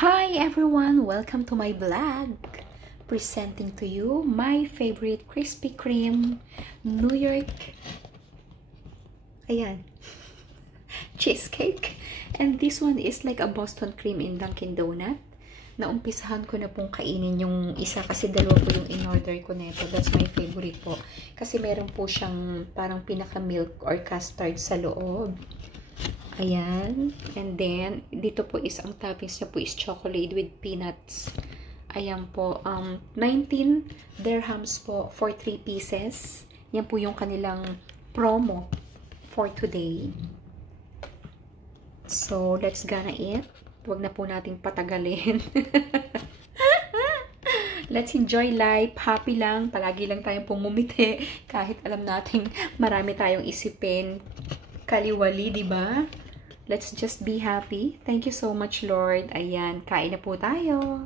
Hi everyone! Welcome to my vlog! Presenting to you my favorite Krispy Kreme New York cheesecake. And this one is like a Boston cream in Dunkin' Donut. Naumpisahan ko na pong kainin yung isa kasi dalawa po yung in-order ko neto. That's my favorite po. Kasi meron po siyang parang pinaka-milk or custard sa loob. Ayan. And then, dito po is, ang toppings niya po is chocolate with peanuts. Ayan po. 19 dirhams po for 3 pieces. Yan po yung kanilang promo for today. So, let's gonna eat. Huwag na po nating patagalin. Let's enjoy life. Happy lang. Palagi lang tayong pumumiti. Kahit alam nating marami tayong isipin. Kaliwali, di ba? Let's just be happy. Thank you so much, Lord. Ayan, kain na po tayo.